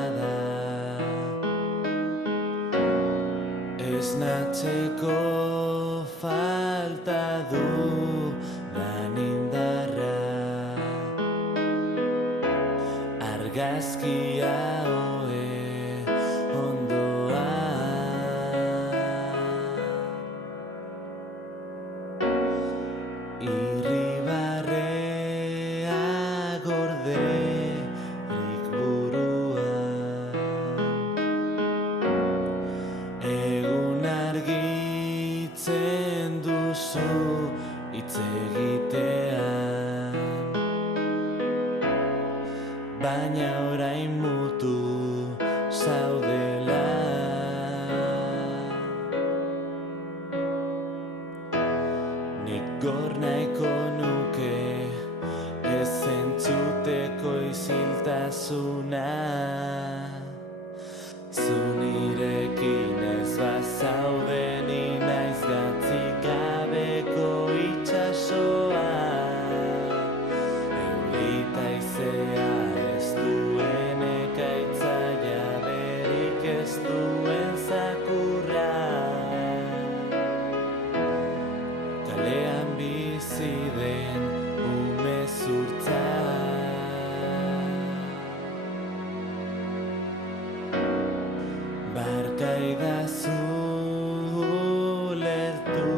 bada. Esnatzeko falta du dan indarra, argazkia ohe ondoan. Irribarrea gorderik buruan, egun argitzen duzu hitz egitean, baina orain mutu zaudela. Nik gor nahiko nuke ez entzuteko isiltasuna, zu nirekin ez bazaude, ni naiz gatzik gabeko itxasoa, eurita izea ez duen ekaitza, jaberik ez duen zakurra, kalean bizi den umezurtza. Barkaidazu lertu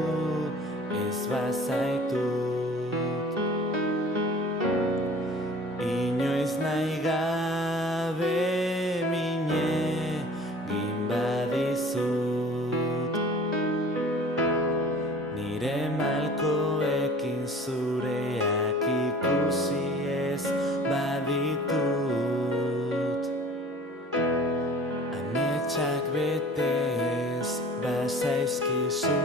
ez bazaitut, inoiz nahi gabe mine egin badizut, nire malkoekin zureak ikusi ez baditut, ametsak betez bazaizkizu.